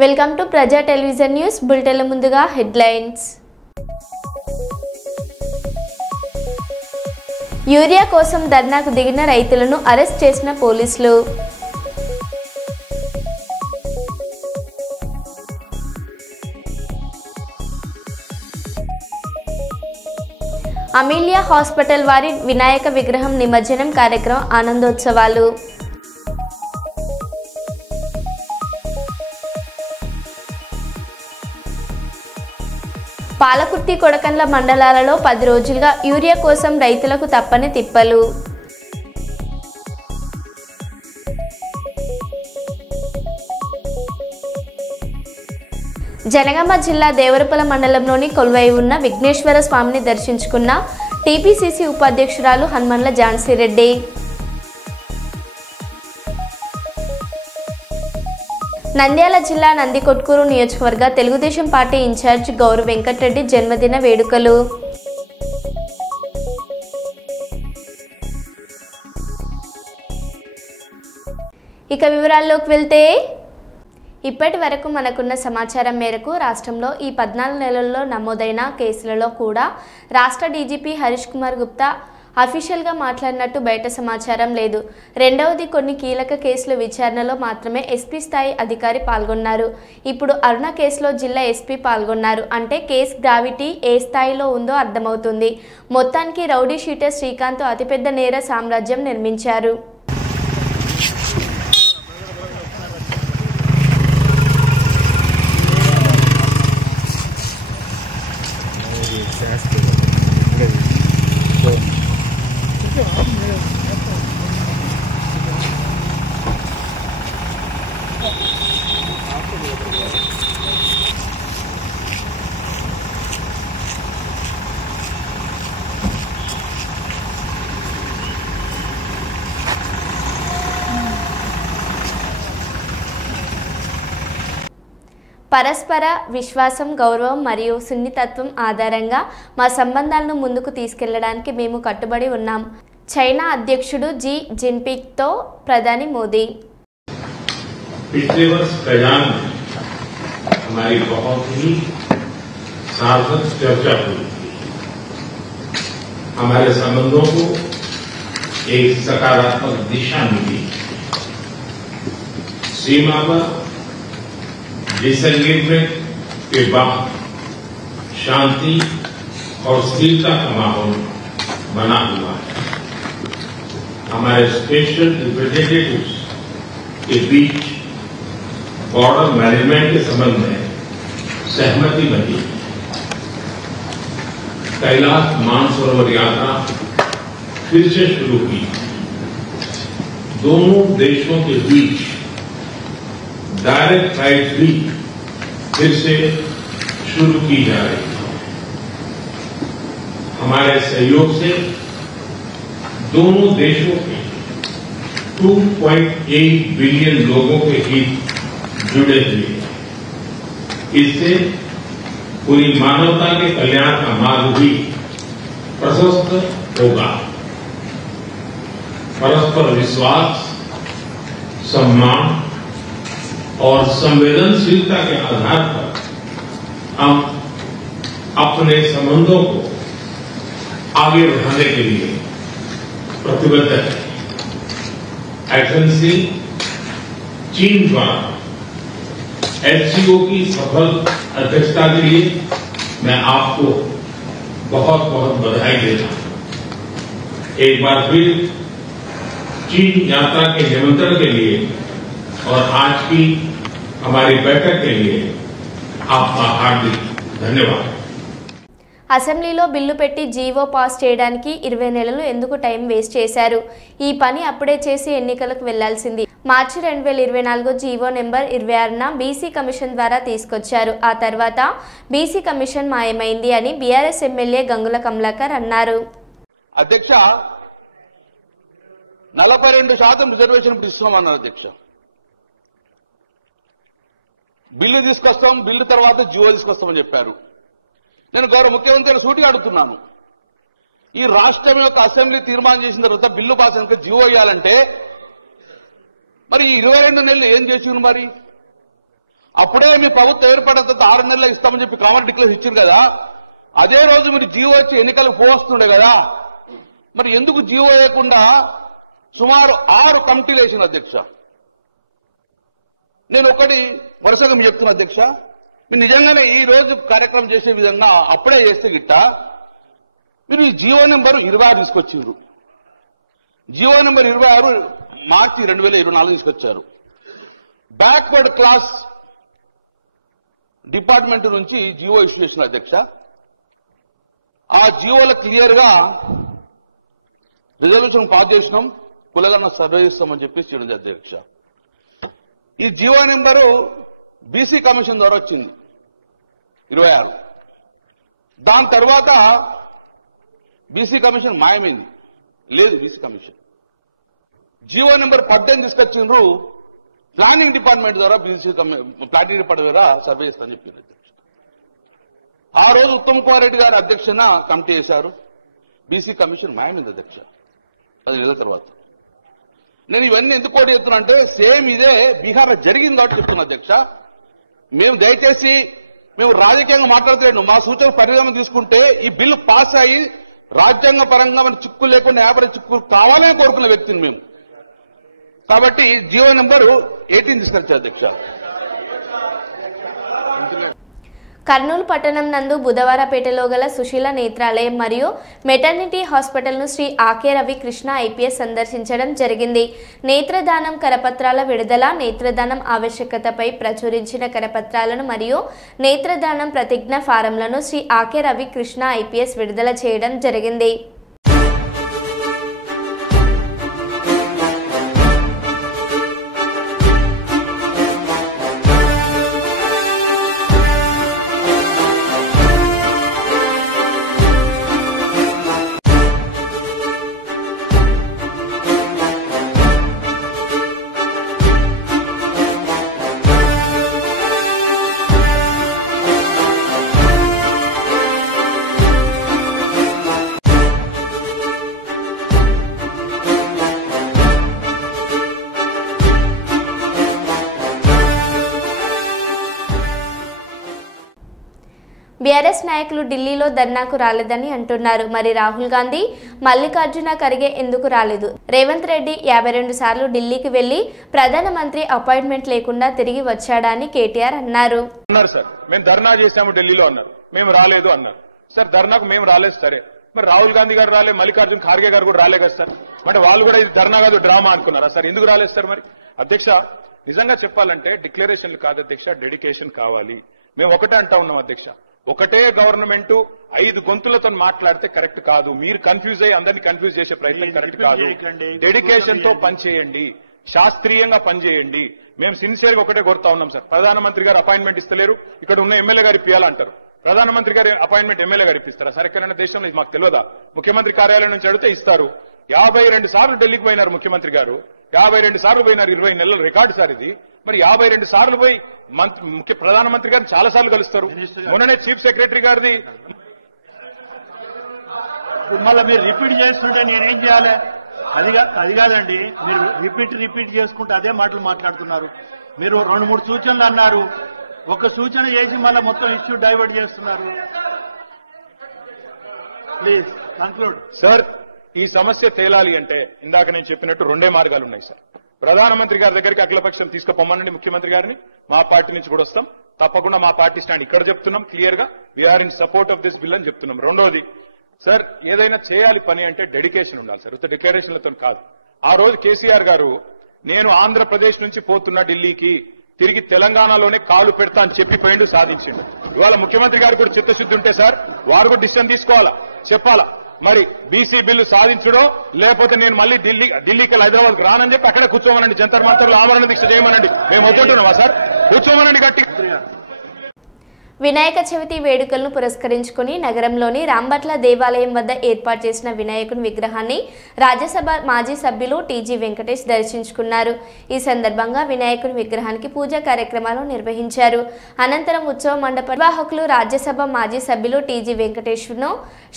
Welcome to ప్రజా television news బులెటిన్ల ముందుగా headlines. Urea కోసం ధర్నాకు దిగిన రైతులను అరెస్ట్ చేసిన పోలీసులు. అమీలియా హాస్పిటల్ వారి వినాయక విగ్రహం నిమజ్జనం కార్యక్రమం ఆనందోత్సవాలు. పాలకుర్తి కొడకండ్ల మండలాలలో 10 రోజులుగా యూరియా కోసం రైతులకు తప్పని తిప్పలు. జనగామ జిల్లా దేవరపల మండలంలోని కొలువై ఉన్న విఘ్నేశ్వర స్వామిని దర్శించుకున్న టీపీసీసీ ఉపాధ్యక్షురాలు హనుమన్ల ఝాన్సీ రెడ్డి. నంద్యాల జిల్లా నందికొట్కూరు నియోజకవర్గ తెలుగుదేశం పార్టీ ఇన్ఛార్జ్ గౌరవ్ వెంకటరెడ్డి జన్మదిన వేడుకలు. ఇక వివరాల్లోకి వెళ్తే, ఇప్పటి వరకు మనకున్న సమాచారం మేరకు రాష్ట్రంలో ఈ 14 నెలల్లో నమోదైన కేసులలో కూడా రాష్ట్ర డీజీపీ హరీష్ కుమార్ గుప్తా అఫీషియల్గా మాట్లాడినట్టు బయట సమాచారం లేదు. రెండవది, కొన్ని కీలక కేసుల విచారణలో మాత్రమే ఎస్పీ స్థాయి అధికారి పాల్గొన్నారు. ఇప్పుడు అరుణ కేసులో జిల్లా ఎస్పీ పాల్గొన్నారు. అంటే కేసు గ్రావిటీ ఏ స్థాయిలో ఉందో అర్థమవుతుంది. మొత్తానికి రౌడీ షీటర్ శ్రీకాంత్ అతిపెద్ద నేర సామ్రాజ్యం నిర్మించారు. పరస్పర విశ్వాసం, గౌరవం మరియు సున్నితత్వం ఆధారంగా మా సంబంధాలను ముందుకు తీసుకెళ్లడానికి మేము కట్టుబడి ఉన్నాం. చైనా అధ్యక్షుడు జీ జిన్పింగ్తో ప్రధాని మోదీ. पिछले वर्ष कयान में हमारी बहुत ही सार्थक चर्चा हुई थी. हमारे संबंधों को एक सकारात्मक दिशा मिली. सीमा पर डिसएंगेजमेंट के बाद शांति और स्थिरता का माहौल बना हुआ है. हमारे स्पेशल रिप्रेजेंटेटिव्स के बीच बॉर्डर मैनेजमेंट के संबंध में सहमति बनी. कैलाश मानसरोवर यात्रा फिर से शुरू की. दोनों देशों के बीच डायरेक्ट फ्लाइट भी फिर से शुरू की जा रही है. हमारे सहयोग से दोनों देशों के 2.8 बिलियन लोगों के हित जुड़े हुए हैं. इससे पूरी मानवता के कल्याण का मार्ग भी प्रशस्त होगा. परस्पर विश्वास, सम्मान और संवेदनशीलता के आधार पर हम अपने संबंधों को आगे बढ़ाने के लिए प्रतिबद्ध है. एक्सेलेंसी, चीन द्वारा एचसीओ की सफल अध्यक्षता के लिए मैं आपको बहुत बहुत बधाई देता हूं. एक बार फिर चीन यात्रा के निमंत्रण के लिए और आज की हमारी बैठक के लिए आपका हार्दिक धन्यवाद. అసెంబ్లీలో బిల్లు పెట్టి జీవో పాస్ చేయడానికి 20 నెలలు ఎందుకు టైం వేస్ట్ చేశారు? ఈ పని అప్పుడే చేసి ఎన్నికలకు వెళ్లాల్సింది. మార్చి 2024 జీవో నెంబర్ 26న బీసీ కమిషన్ ద్వారా తీసుకొచ్చారు. ఆ తర్వాత బీసీ కమిషన్ మాయమైంది అని బీఆర్ఎస్ ఎమ్మెల్యే గంగుల కమలాకర్ అన్నారు. అధ్యక్ష 42% రిజర్వేషన్ ఇస్తున్నామన్నారు. అధ్యక్ష బిల్లు తీసుకొస్తాం, బిల్లు తర్వాత జీవో తీసుకొస్తామని చెప్పారు. నేను గౌరవ ముఖ్యమంత్రి సూటిగా అడుగుతున్నాను, ఈ రాష్ట్రం యొక్క అసెంబ్లీ తీర్మానం చేసిన తర్వాత బిల్లు పాస్ అయినాక జీవో ఇవ్వాలంటే మరి ఈ 22 నెలలు ఏం చేసిండ్రు? మరి అప్పుడే మీ ప్రభుత్వం ఏర్పడిన తర్వాత 6 నెలలు ఇస్తామని చెప్పి కామన్ డిక్లేర్ ఇచ్చారు కదా, అదే రోజు మీరు జీవో వచ్చి ఎన్నికలకు పోవస్తుండే కదా, మరి ఎందుకు జీవో వేయకుండా సుమారు 6 కమిటీలు వేసిన అధ్యక్ష? నేను ఒకటి వరుసగా మీకు చెప్తున్నా అధ్యక్ష, మీరు నిజంగానే ఈ రోజు కార్యక్రమం చేసే విధంగా అప్పుడే చేస్తే గిట్ట మీరు ఈ జీవో నెంబర్ 26 తీసుకొచ్చిండ్రు. జీవో నెంబర్ 26 మార్చి 2024 తీసుకొచ్చారు. బ్యాక్వర్డ్ క్లాస్ డిపార్ట్మెంట్ నుంచి జీవో ఇష్యూ చేసిన అధ్యక్ష. ఆ జీవోలో క్లియర్ గా రిజర్వేషన్ పాస్ చేసినాం, కులగన్న సర్వే చేస్తామని చెప్పి చేయడం అధ్యక్ష. ఈ జీవో నెంబరు బీసీ కమిషన్ ద్వారా వచ్చింది 26. దాని తర్వాత బీసీ కమిషన్ మాయమైంది, లేదు బీసీ కమిషన్. జీవో నెంబర్ 18 తీసుకొచ్చిండ్రు, ప్లానింగ్ డిపార్ట్మెంట్ ద్వారా ప్లానింగ్ డిపార్ట్మెంట్ ద్వారా సర్వే చేస్తామని చెప్పింది అధ్యక్ష. ఆ రోజు ఉత్తమ్ కుమార్ రెడ్డి గారు అధ్యక్షన కమిటీ చేశారు, బీసీ కమిషన్ మాయమైంది అధ్యక్ష. అది ఏదో తర్వాత నేను ఇవన్నీ ఎందుకు కోటి చెప్తున్నా అంటే సేమ్ ఇదే బీహార్లో జరిగింది కాబట్టి చెప్తున్నా అధ్యక్ష. మేము దయచేసి మేము రాజకీయంగా మాట్లాడుతున్నాం, మా సూచన పరిగణన తీసుకుంటే ఈ బిల్లు పాస్ అయ్యి రాజ్యాంగ పరంగా మన చిక్కులు లేకుండా 50 చిక్కులు కావాలని కోరుకున్న వ్యక్తిని మేము. కాబట్టి జీవో నెంబరు 18 తీసుకొచ్చారు అధ్యక్ష. కర్నూలు పట్టణం నందు బుధవారపేటలో గల సుశీల నేత్రాలయం మరియు మెటర్నిటీ హాస్పిటల్ను శ్రీ ఆకే రవి కృష్ణ ఐపీఎస్ సందర్శించడం జరిగింది. నేత్రదానం కరపత్రాల విడుదల, నేత్రదానం ఆవశ్యకతపై ప్రచురించిన కరపత్రాలను మరియు నేత్రదానం ప్రతిజ్ఞ ఫారంలను శ్రీ ఆకే రవి కృష్ణ ఐపీఎస్ విడుదల చేయడం జరిగింది. బీఆర్ఎస్ నాయకులు ఢిల్లీలో ధర్నాకు రాలేదని అంటున్నారు. మరి రాహుల్ గాంధీ, మల్లికార్జున ఖర్గే ఎందుకు రాలేదు? రేవంత్ రెడ్డి 52 సార్లు ఢిల్లీకి వెళ్లి ప్రధానమంత్రి అపాయింట్మెంట్ లేకుండా తిరిగి వచ్చాడని కేటీఆర్ అన్నారు. సార్ మేము ధర్నా చేశాము ఢిల్లీలో అన్నారు, మేము రాలేదు అన్నారు. సార్ ధర్నాకు మేము రాలేదు సరే, మరి రాహుల్ గాంధీ గారు రాలేదు, మల్లికార్జున ఖార్గే గారు కూడా రాలే కదా సార్. అంటే వాళ్ళు కూడా ఇది ధర్నా కాదు డ్రామా అనుకున్నారా సార్? ఎందుకు రాలేదు సార్? మరి అధ్యక్ష నిజంగా చెప్పాలంటే డిక్లరేషన్లు కాదు అధ్యక్ష, డెడికేషన్ కావాలి. మేము ఒకటే అంటా ఉన్నాం అధ్యక్ష, ఒకటే గవర్నమెంట్ 5 గొంతులతో మాట్లాడితే కరెక్ట్ కాదు. మీరు కన్ఫ్యూజ్ అయ్యి అందరినీ కన్ఫ్యూజ్ చేసే ప్రయత్నం కరెక్ట్ కాదు. డెడికేషన్ తో పనిచేయండి, శాస్త్రీయంగా పనిచేయండి. మేము సిన్సియర్ గా ఒకటే కోరుతా ఉన్నాం సార్. ప్రధానమంత్రి గారు అపాయింట్మెంట్ ఇస్తలేరు, ఇక్కడ ఉన్న ఎమ్మెల్యే గారు ఇప్పియాలంటారు. ప్రధానమంత్రి గారు అపాయింట్మెంట్ ఎమ్మెల్యే గారు ఇప్పిస్తారా సార్? ఎక్కడైనా దేశంలో ఇది మాకు తెలియదా? ముఖ్యమంత్రి కార్యాలయం నుంచి అడిగితే ఇస్తారు. 52 సార్లు ఢిల్లీకి పోయినారు ముఖ్యమంత్రి గారు, 52 సార్లు పోయినారు, 20 నెలల రికార్డు సార్ ఇది. మరి 52 సార్లు పోయి ప్రధానమంత్రి గారిని చాలా సార్లు కలుస్తారు. మొన్ననే చీఫ్ సెక్రటరీ గారిది మళ్ళీ మీరు రిపీట్ చేస్తుంటే నేనేం చేయాలి? అది కాదండి, మీరు రిపీట్ చేసుకుంటే అదే మాటలు మాట్లాడుతున్నారు. మీరు 2-3 సూచనలు అన్నారు, ఒక సూచన చేసి మళ్ళీ మొత్తం ఇష్యూ డైవర్ట్ చేస్తున్నారు. Please conclude sir. ఈ సమస్య తేలాలి అంటే ఇందాక నేను చెప్పినట్టు 2 మార్గాలు ఉన్నాయి సార్. ప్రధానమంత్రి గారి దగ్గరికి అఖిలపక్షం తీసుకుపోమనండి ముఖ్యమంత్రి గారిని, మా పార్టీ నుంచి కూడా వస్తాం. తప్పకుండా మా పార్టీ స్టాండ్ ఇక్కడ చెప్తున్నాం క్లియర్ గా, we are in support of this bill అని చెప్తున్నాం. రెండోది సార్, ఏదైనా చేయాలి పని అంటే డెడికేషన్ ఉండాలి సార్, డిక్లరేషన్లతో కాదు. ఆ రోజు కేసీఆర్ గారు నేను ఆంధ్రప్రదేశ్ నుంచి పోతున్నా ఢిల్లీకి, తిరిగి తెలంగాణలోనే కాలు పెడతా అని చెప్పి పోయిండు, సాధించింది. ఇవాళ ముఖ్యమంత్రి గారికి కూడా చిత్తశుద్ధి ఉంటే సార్ వారు కూడా డిసిషన్ తీసుకోవాలా, చెప్పాలా. మరి బీసీ బిల్లు సాధించడో లేకపోతే నేను మళ్ళీ ఢిల్లీకి హైదరాబాద్కి రానని చెప్పి అక్కడ కూర్చోమనండి, జంతర్ మంతర్లో ఆమరణ దీక్ష చేయమనండి. మేము వద్దంటున్నావా సార్? కూర్చోమనండి గట్టి. వినాయక చవితి వేడుకలను పురస్కరించుకుని నగరంలోని రాంబట్ల దేవాలయం వద్ద ఏర్పాటు చేసిన వినాయకుని విగ్రహాన్ని రాజ్యసభ మాజీ సభ్యులు టీజీ వెంకటేష్ దర్శించుకున్నారు. ఈ సందర్భంగా వినాయకుని విగ్రహానికి పూజా కార్యక్రమాలు నిర్వహించారు. అనంతరం ఉత్సవ మండప నిర్వాహకులు రాజ్యసభ మాజీ సభ్యులు టీజీ వెంకటేష్ను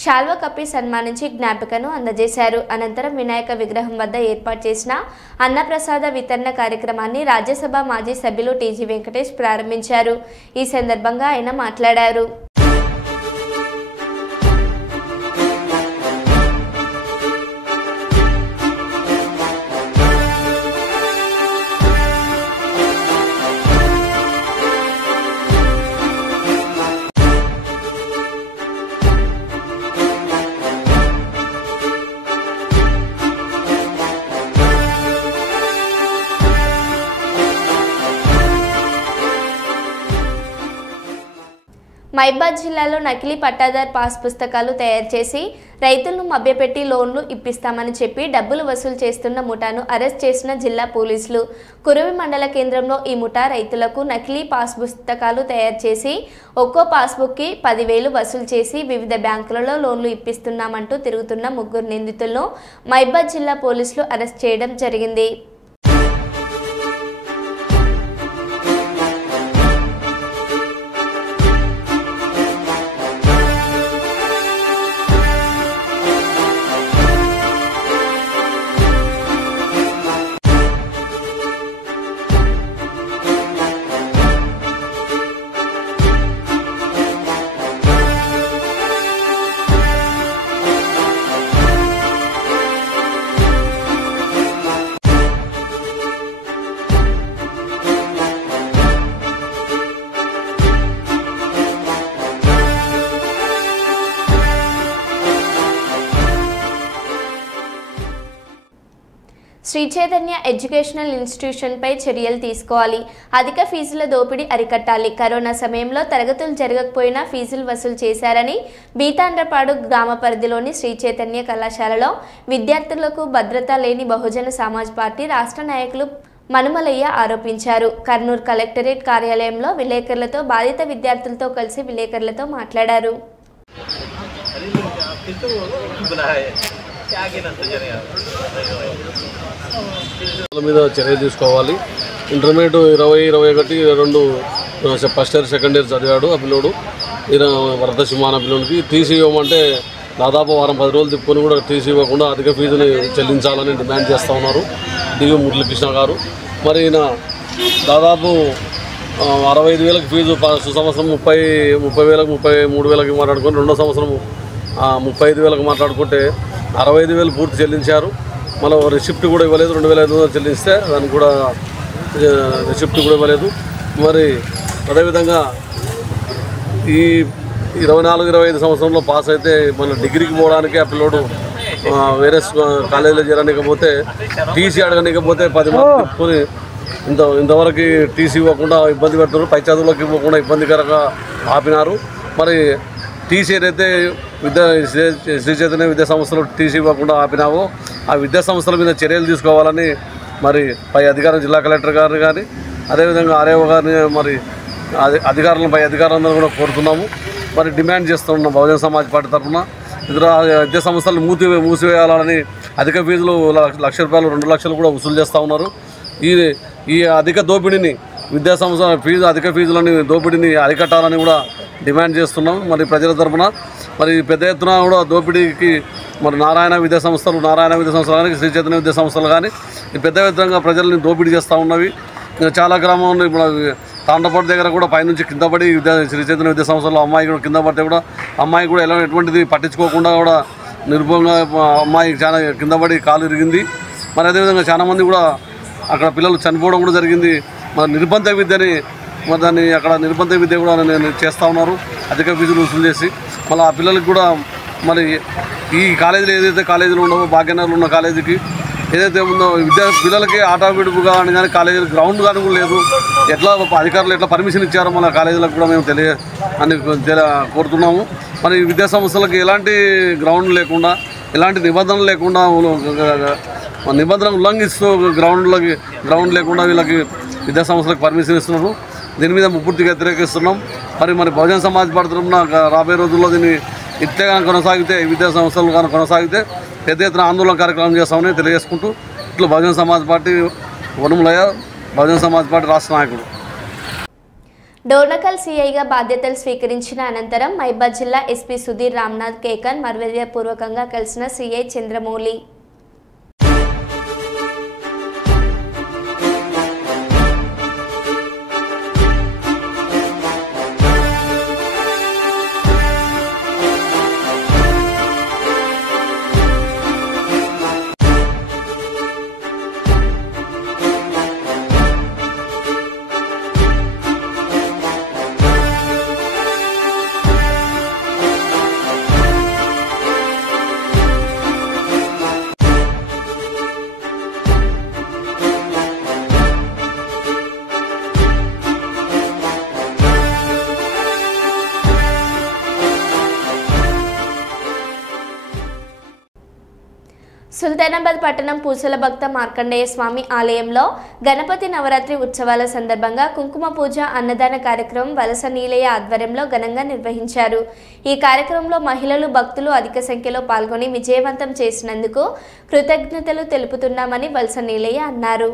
శాల్వ కప్పి సన్మానించి జ్ఞాపికను అందజేశారు. అనంతరం వినాయక విగ్రహం వద్ద ఏర్పాటు చేసిన అన్నప్రసాద వితరణ కార్యక్రమాన్ని రాజ్యసభ మాజీ సభ్యులు టీజీ వెంకటేష్ ప్రారంభించారు. ఈ సందర్భంగా ఆయన మాట్లాడారు. మైబాద్ జిల్లాలో నకిలీ పట్టాదార్ పాస్ పుస్తకాలు తయారు చేసి రైతులను మభ్యపెట్టి లోన్లు ఇప్పిస్తామని చెప్పి డబ్బులు వసూలు చేస్తున్న ముఠాను అరెస్ట్ చేసిన జిల్లా పోలీసులు. కురవి మండల కేంద్రంలో ఈ ముఠా రైతులకు నకిలీ పాస్ పుస్తకాలు తయారు చేసి ఒక్కో పాస్బుక్కి 10,000 వసూలు చేసి వివిధ బ్యాంకులలో లోన్లు ఇప్పిస్తున్నామంటూ తిరుగుతున్న 3 నిందితులను మైబాద్ జిల్లా పోలీసులు అరెస్ట్ చేయడం జరిగింది. శ్రీ చైతన్య ఎడ్యుకేషనల్ ఇన్స్టిట్యూషన్పై చర్యలు తీసుకోవాలి. అధిక ఫీజుల దోపిడీ అరికట్టాలి. కరోనా సమయంలో తరగతులు జరగకపోయినా ఫీజులు వసూలు చేశారని బీతాండ్రపాడు గ్రామ పరిధిలోని శ్రీ చైతన్య కళాశాలలో విద్యార్థులకు భద్రత లేని బహుజన సమాజ్ పార్టీ రాష్ట్ర నాయకులు మనుమలయ్య ఆరోపించారు. కర్నూలు కలెక్టరేట్ కార్యాలయంలో విలేకరులతో బాధిత విద్యార్థులతో కలిసి విలేకరులతో మాట్లాడారు. మీద చర్య తీసుకోవాలి. Intermediate 20, 21, 22 first year second year చదివాడు. ఆ పిల్లోడు ఈయన వరదసింహాన పిల్లోడికి టీసీ ఇవ్వమంటే దాదాపు వారం 10 రోజులు తిప్పుకొని కూడా టీసీ ఇవ్వకుండా అధిక ఫీజుని చెల్లించాలని డిమాండ్ చేస్తూ ఉన్నారు డివి మురళీకృష్ణ గారు. మరి ఈయన దాదాపు 65,000 ఫీజు సంవత్సరం 30,000 33,000 మాట్లాడుకొని రెండో సంవత్సరం 35,000 మాట్లాడుకుంటే 65,000 పూర్తి చెల్లించారు. మళ్ళీ రిసిప్ట్ కూడా ఇవ్వలేదు. 2,500 చెల్లిస్తే దానికి కూడా రిసిప్ట్ కూడా ఇవ్వలేదు. మరి అదేవిధంగా ఈ 24-25 సంవత్సరంలో పాస్ అయితే మన డిగ్రీకి పోవడానికి ఆ పిల్లోడు వేరే కాలేజీలో చేరనికపోతే టీసీ అడగనికపోతే 10 మంది చెప్పుకొని ఇంతవరకు టీసీ ఇవ్వకుండా ఇబ్బంది పెడుతున్నారు. పై చదువులకు ఇవ్వకుండా ఇబ్బందికరంగా ఆపినారు. మరి టీసీ ఏదైతే శ్రీ చైతన్య విద్యా సంస్థలు టీసీ ఇవ్వకుండా ఆపినావో ఆ విద్యా సంస్థల మీద చర్యలు తీసుకోవాలని మరి పై అధికారం జిల్లా కలెక్టర్ గారిని కానీ అదేవిధంగా ఆర్ఏఓ గారిని మరి పై అధికారులందరూ కూడా కోరుతున్నాము. మరి డిమాండ్ చేస్తున్నాం బహుజన సమాజ్ పార్టీ తరఫున ఇతర విద్యా సంస్థలు మూసివేయాలని అధిక ఫీజులు ₹1,00,000 2 లక్షలు కూడా వసూలు చేస్తూ ఉన్నారు. ఈ అధిక దోపిడీని విద్యా సంస్థ అధిక ఫీజులని దోపిడీని అరికట్టాలని కూడా డిమాండ్ చేస్తున్నాం. మరి ప్రజల తరఫున మరి పెద్ద ఎత్తున కూడా దోపిడీకి మరి నారాయణ విద్యా సంస్థలు కానీ శ్రీ చైతన్య విద్యా సంస్థలు కానీ పెద్ద ఎత్తున ప్రజల్ని దోపిడీ చేస్తూ ఉన్నవి. చాలా గ్రామంలో ఇప్పుడు తాండపాటు దగ్గర కూడా పైనుంచి కింద పడి శ్రీ చైతన్య విద్యా సంస్థలో అమ్మాయి కూడా కింద పడితే కూడా అమ్మాయి కూడా ఎటువంటిది పట్టించుకోకుండా కూడా నిర్భయంగా అమ్మాయి చాలా కింద పడి కాలు ఇరిగింది. మరి అదేవిధంగా చాలామంది కూడా అక్కడ పిల్లలు చనిపోవడం కూడా జరిగింది. మరి నిర్బంధ విద్యని మరి దాన్ని అక్కడ నిర్బంధ విద్య కూడా నేను చేస్తూ ఉన్నారు అధిక ఫీజులు వసూలు చేసి. మళ్ళీ ఆ పిల్లలకి కూడా మరి ఈ కాలేజీలో ఏదైతే కాలేజీలు ఉన్నావో భాగ్యనగర్లో ఉన్న కాలేజీకి ఏదైతే ఉందో పిల్లలకి ఆట విడుపుగా కానీ కాలేజీలు గ్రౌండ్ కానీ కూడా లేదు. ఎట్లా అధికారులు ఎట్లా పర్మిషన్ ఇచ్చారో మన కాలేజీలకు కూడా మేము కోరుతున్నాము. మరి విద్యా సంస్థలకు ఎలాంటి గ్రౌండ్ లేకుండా ఎలాంటి నిబంధనలు లేకుండా నిబంధనలు ఉల్లంఘిస్తూ గ్రౌండ్ లేకుండా వీళ్ళకి విద్యా సంస్థలకు పర్మిషన్ ఇస్తున్నారు. దీని మీద పూర్తిగా వ్యతిరేకిస్తున్నాం. మరి బహుజన సమాజ్ పార్టీ తరఫున రాబోయే రోజుల్లో దీన్ని ఇట్లే కొనసాగితే విద్యా సంస్థలు కానీ కొనసాగితే పెద్ద ఎత్తున ఆందోళన కార్యక్రమం చేస్తామని తెలియజేసుకుంటూ ఇట్లా బహుజన సమాజ్ పార్టీ వనములయ్య బహుజన సమాజ్ పార్టీ రాష్ట్ర నాయకుడు. డోర్నకల్ సీఐగా బాధ్యతలు స్వీకరించిన అనంతరం మహిబాద్ జిల్లా ఎస్పీ సుధీర్ రామ్నాథ్ కేకన్ మర్యాదపూర్వకంగా కలిసిన సీఐ చంద్రమౌళి. సుల్తానాబాద్ పట్టణం పూసల భక్త మార్కండేయ స్వామి ఆలయంలో గణపతి నవరాత్రి ఉత్సవాల సందర్భంగా కుంకుమ పూజ అన్నదాన కార్యక్రమం వలస నీలయ్య ఆధ్వర్యంలో ఘనంగా నిర్వహించారు. ఈ కార్యక్రమంలో మహిళలు భక్తులు అధిక సంఖ్యలో పాల్గొని విజయవంతం చేసినందుకు కృతజ్ఞతలు తెలుపుతున్నామని వలస నీలయ్య అన్నారు.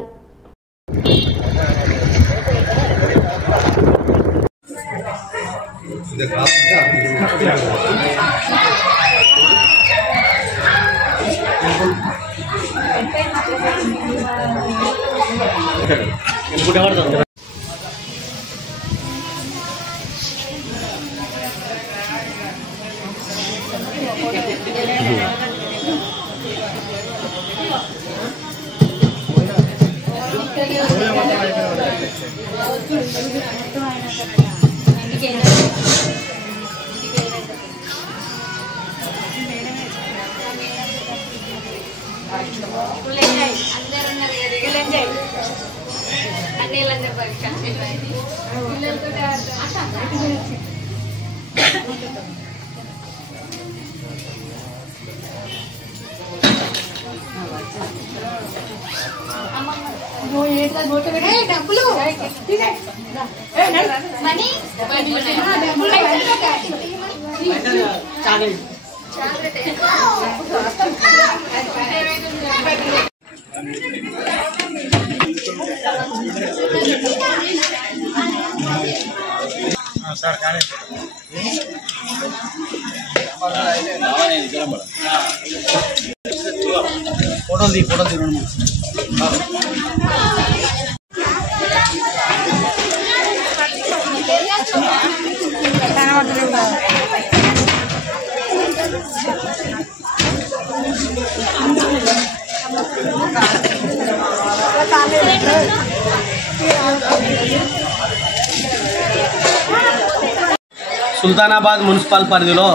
సుల్తానాబాద్ మున్సిపల్ పరిధిలో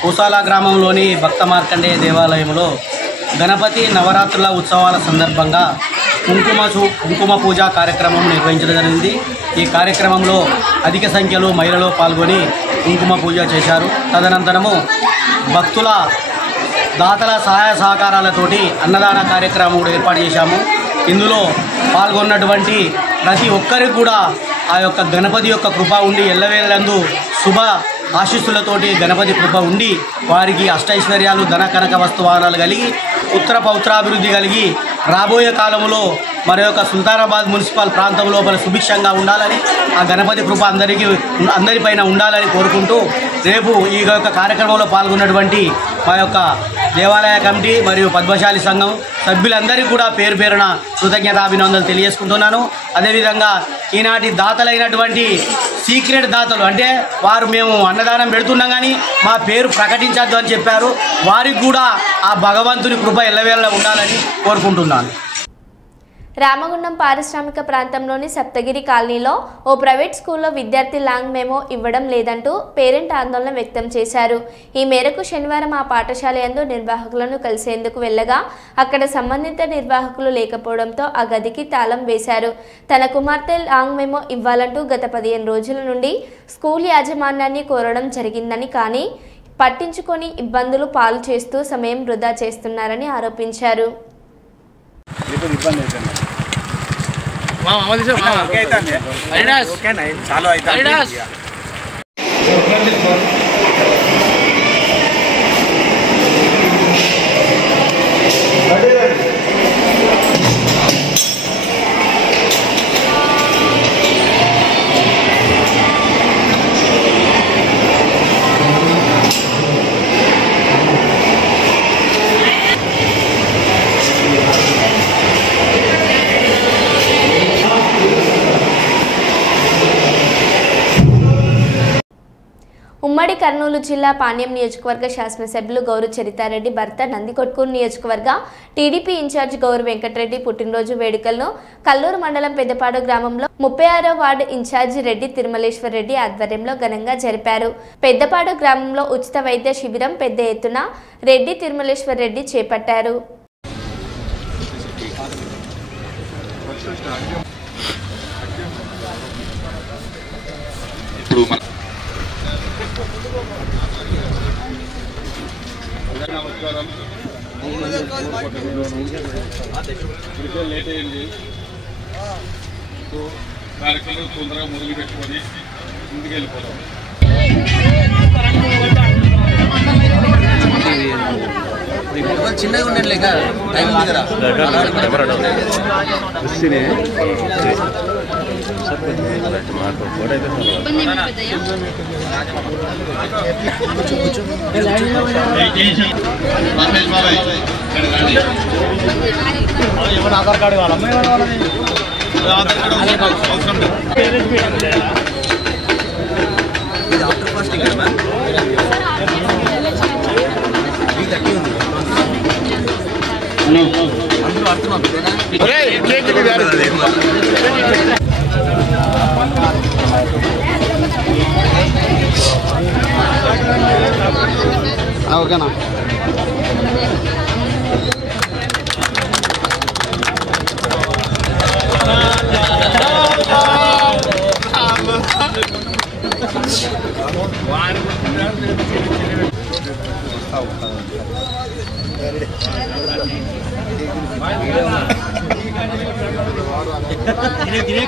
పూసాల గ్రామంలోని భక్త మార్కండేయ దేవాలయంలో గణపతి నవరాత్రుల ఉత్సవాల సందర్భంగా కుంకుమ పూజ కార్యక్రమం నిర్వహించడం జరిగింది. ఈ కార్యక్రమంలో అధిక సంఖ్యలో మహిళలు పాల్గొని కుంకుమ పూజ చేశారు. తదనంతరము భక్తుల దాతల సహాయ సహకారాలతోటి అన్నదాన కార్యక్రమం కూడా ఏర్పాటు చేశాము. ఇందులో పాల్గొన్నటువంటి ప్రతి ఒక్కరికి కూడా ఆ యొక్క గణపతి యొక్క కృప ఉండి ఎల్లవేళలందు శుభ ఆశీస్సులతోటి గణపతి కృప ఉండి వారికి అష్టైశ్వర్యాలు ధన కనక వస్తువాహనాలు కలిగి ఉత్తర పౌత్రాభివృద్ధి కలిగి రాబోయే కాలంలో మరి యొక్క సుల్తానాబాద్ మున్సిపల్ ప్రాంతం లోపల సుభిక్షంగా ఉండాలని ఆ గణపతి కృప అందరిపైన ఉండాలని కోరుకుంటూ రేపు ఈ యొక్క కార్యక్రమంలో పాల్గొన్నటువంటి మా యొక్క దేవాలయ కమిటీ మరియు పద్మశాలి సంఘం సభ్యులందరికీ కూడా పేరు పేరున కృతజ్ఞతాభినందనలు తెలియజేసుకుంటున్నాను. అదేవిధంగా ఈనాటి దాతలైనటువంటి సీక్రెట్ దాతలు అంటే వారు మేము అన్నదానం పెడుతున్నాం కానీ మా పేరు ప్రకటించద్దు అని చెప్పారు. వారికి కూడా ఆ భగవంతుని కృప ఎల్లవేళ ఉండాలని కోరుకుంటున్నాను. రామగుండం పారిశ్రామిక ప్రాంతంలోని సప్తగిరి కాలనీలో ఓ ప్రైవేట్ స్కూల్లో విద్యార్థి లాంగ్ మెమో ఇవ్వడం లేదంటూ పేరెంట్ ఆందోళన వ్యక్తం చేశారు. ఈ మేరకు శనివారం ఆ పాఠశాల యందు నిర్వాహకులను కలిసేందుకు వెళ్ళగా అక్కడ సంబంధిత నిర్వాహకులు లేకపోవడంతో ఆ గదికి తాళం వేశారు. తన కుమార్తె లాంగ్ మెమో ఇవ్వాలంటూ గత 15 రోజుల నుండి స్కూల్ యాజమాన్యాన్ని కోరడం జరిగిందని, కానీ పట్టించుకొని ఇబ్బందులు పాలు చేస్తూ సమయం వృధా చేస్తున్నారని ఆరోపించారు. ఉమ్మడి కర్నూలు జిల్లా పాణ్యం నియోజకవర్గ శాసనసభ్యులు గౌరు చరితారెడ్డి భర్త నందికొట్కూరు నియోజకవర్గ టీడీపీ ఇన్ఛార్జ్ గౌరు వెంకటరెడ్డి పుట్టినరోజు వేడుకలను కల్లూరు మండలం పెద్దపాడు గ్రామంలో 36వ వార్డు ఇన్ఛార్జి రెడ్డి తిరుమలేశ్వర్ రెడ్డి ఆధ్వర్యంలో ఘనంగా జరిపారు. పెద్దపాడు గ్రామంలో ఉచిత వైద్య శిబిరం పెద్ద ఎత్తున రెడ్డి తిరుమలేశ్వర్ రెడ్డి చేపట్టారు. లేట్ అయింది కార్యక్రమం తొందరగా మొదలు పెట్టుకొని ముందుకు వెళ్ళిపోతాం. చిన్నగా ఉండండి లేక టైం ఉంది కదా ఆధార్ కార్డు కావాలమ్మా ఇది ఆఫ్టర్ ఫాస్టింగ్ కదా అందరూ అర్థం ఓకేనా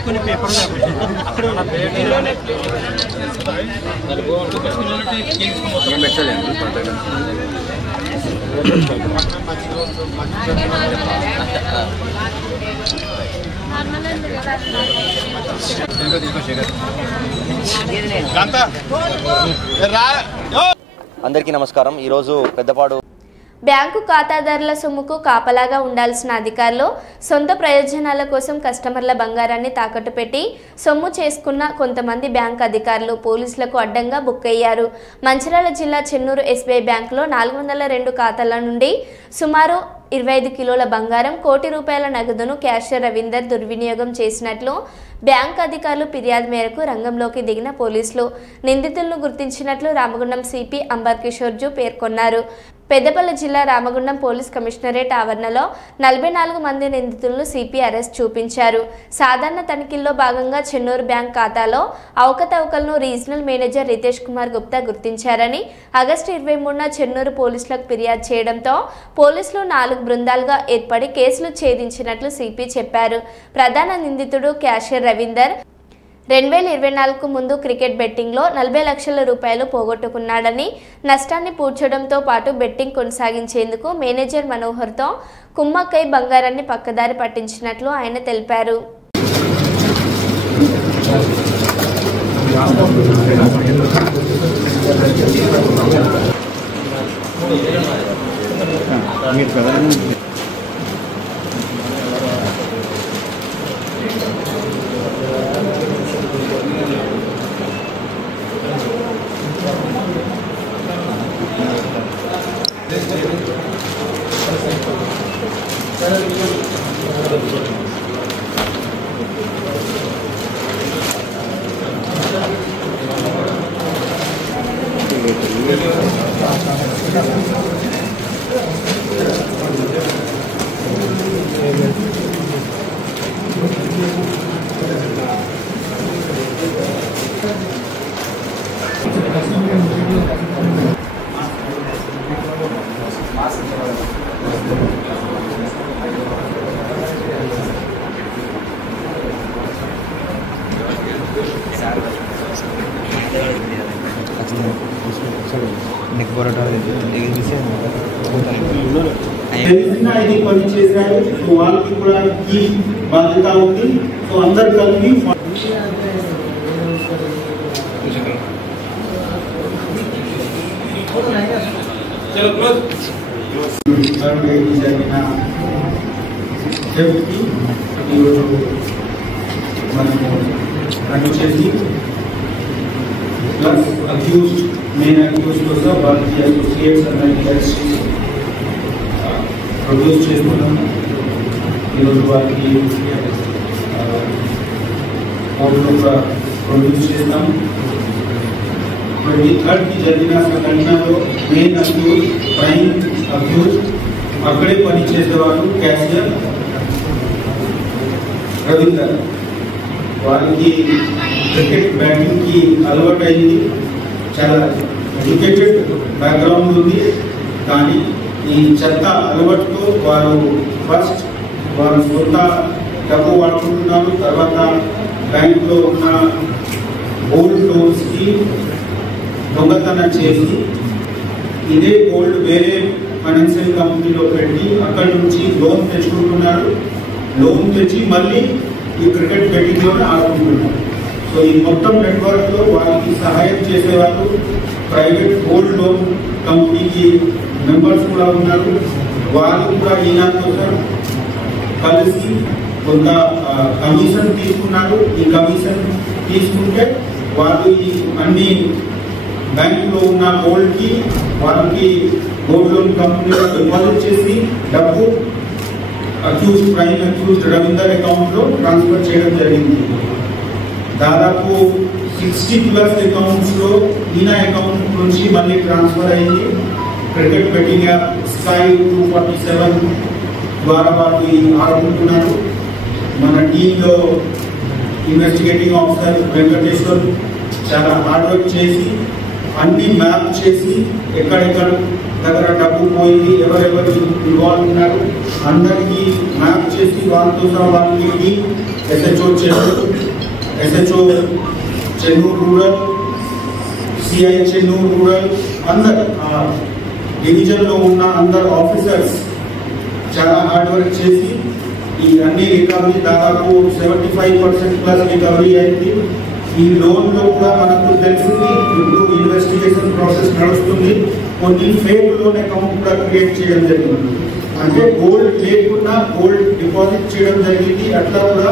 కొన్ని పేపర్ అందరికీ నమస్కారం. ఈరోజు పెద్దపాడు బ్యాంకు ఖాతాదారుల సొమ్ముకు కాపలాగా ఉండాల్సిన అధికారులు సొంత ప్రయోజనాల కోసం కస్టమర్ల బంగారాన్ని తాకట్టు పెట్టి సొమ్ము చేసుకున్న కొంతమంది బ్యాంకు అధికారులు పోలీసులకు అడ్డంగా బుక్ అయ్యారు. మంచిర్యాల జిల్లా చెన్నూరు ఎస్బీఐ బ్యాంకులో 402 ఖాతాల నుండి సుమారు 25 కిలోల బంగారం, కోటి రూపాయల నగదును క్యాషియర్ రవీందర్ దుర్వినియోగం చేసినట్లు బ్యాంక్ అధికారులు ఫిర్యాదు మేరకు రంగంలోకి దిగిన పోలీసులు నిందితులను గుర్తించినట్లు రామగుండం సిపి అంబర్ కిషోర్ జూ పేర్కొన్నారు. పెద్దపల్లి జిల్లా రామగుండం పోలీస్ కమిషనరేట్ ఆవరణలో 44 మంది నిందితులను సిపి అరెస్ట్ చూపించారు. సాధారణ తనిఖీల్లో భాగంగా చెన్నూరు బ్యాంక్ ఖాతాలో అవకతవకలను రీజనల్ మేనేజర్ రితేష్ కుమార్ గుప్తా గుర్తించారని ఆగస్టు 23న చెన్నూరు పోలీసులకు ఫిర్యాదు చేయడంతో పోలీసులు 4 బృందాలుగా ఏర్పడి కేసులు ఛేదించినట్లు సిపి చెప్పారు. ప్రధాన నిందితుడు క్యాషియర్ రవీందర్ 2024 ముందు క్రికెట్ బెట్టింగ్లో 40 లక్షల రూపాయలు పోగొట్టుకున్నాడని, నష్టాన్ని పూడ్చడంతో పాటు బెట్టింగ్ కొనసాగించేందుకు మేనేజర్ మనోహర్తో కుమ్మక్కై బంగారాన్ని పక్కదారి పట్టించినట్లు ఆయన తెలిపారు. తెలిసిన ఇది పని చేశారు. సో వాళ్ళకి కూడా ఈ బాధ్యత ఉంది. సో అందరు కలిపి జరిగిన డెప్యూటీ ఈరోజు మనము రన్ చేసి ప్లస్ అక్యూజ్డ్ మెయిన్ అక్యూజ్ కోసం వాళ్ళకి అసోసియేట్స్ అనేది ప్రొడ్యూస్ చేస్తున్నాము. ఈరోజు వారికి కోర్టులో ప్రొడ్యూస్ చేస్తాము. 23rd జరిగిన సంఘటనలో మెయిన్ అక్యూజ్ ప్రైమ్ అక్యూజ్ అక్కడే పనిచేసేవారు క్యాషియర్ రవీందర్. వారికి క్రికెట్ బ్యాటింగ్ కి అలవాటు అయింది. చాలా ఎడ్యుకేటెడ్ బ్యాక్గ్రౌండ్ ఉంది. కానీ ఈ చెత్త అలవాటుతో వారు ఫస్ట్ వారు సొంత డబ్బు వాడుకుంటున్నారు. తర్వాత బ్యాంకులో ఉన్న గోల్డ్ లోన్స్ కి దొంగతనం చేసి ఇదే గోల్డ్ వేరే ఫైనాన్షియల్ కంపెనీలో పెట్టి అక్కడి నుంచి లోన్ తెచ్చుకుంటున్నారు. లోన్ తెచ్చి మళ్ళీ ఈ క్రికెట్ బెట్టింగ్ లోనే ఆడుకుంటున్నారు. సో ఈ మొత్తం నెట్వర్క్ లో వారికి సహాయం చేసేవారు ప్రైవేట్ గోల్డ్ లోన్ కంపెనీకి మెంబర్స్ కూడా ఉన్నారు. వారు కూడా ఈయన కోసం కలిసి కొంత కమిషన్ తీసుకున్నారు. ఈ కమిషన్ తీసుకుంటే వారు ఈ అన్ని బ్యాంకులో ఉన్న గోల్డ్ కి వారికి గోల్డ్ లోన్ కంపెనీలో డిపాజిట్ చేసి డబ్బు accused prime accused Ravinder account లో ట్రాన్స్ఫర్ చేయడం జరిగింది. దాదాపు 60+ అకౌంట్స్ లో ఈయన అకౌంట్ నుంచి మళ్ళీ ట్రాన్స్ఫర్ అయింది. క్రికెట్ బెట్టింగ్ యాప్ స్కై 247 ద్వారా వారు ఆడుకుంటున్నారు. మన టీంలో ఇన్వెస్టిగేటింగ్ ఆఫీసర్ వెంకటేశ్వర్ చాలా హార్డ్ వర్క్ చేసి అన్ని మ్యాప్ చేసి ఎక్కడెక్కడ దగ్గర డబ్బు పోయింది, ఎవరెవరు ఇన్వాల్వ్ ఉన్నారు అందరికీ మ్యాప్ చేసి వాళ్ళతో వాళ్ళకి SHO Chennur rural, CI Chennur rural అందరు డివిజన్ లో ఉన్న అందరు ఆఫీసర్స్ చాలా హార్డ్ వర్క్ చేసి ఈ అన్ని రికవరీ దాదాపు 75% రికవరీ అయింది. ఈ లోన్ లో కూడా మనకు తెలిసింది ఇప్పుడు ఇన్వెస్టిగేషన్ ప్రాసెస్ నడుస్తుంది. కొన్ని ఫేక్ లోన్ అకౌంట్ కూడా క్రియేట్ చేయడం జరిగింది. అంటే గోల్డ్ లేకుండా గోల్డ్ డిపాజిట్ చేయడం జరిగింది. అట్లా కూడా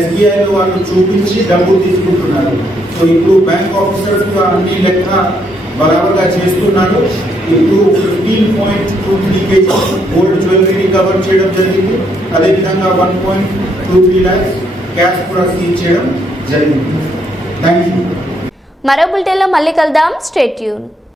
SBI లో వాళ్ళు చూపించి డబ్బు తీసుకుంటున్నారు. సో ఇప్పుడు బ్యాంక్ ఆఫీసర్స్ కూడా అన్ని లెక్క బరాబర్గా చేస్తున్నారు. ఇప్పుడు 15.23 kg గోల్డ్ జ్యువెలరీ రికవర్ చేయడం జరిగింది. అదేవిధంగా 1.23 lakhs క్యాష్ కూడా సీజ్ చేయడం జరిగింది. Thank you. మరో బులెటిన్లో మళ్ళీ కలుద్దాం. Stay tune.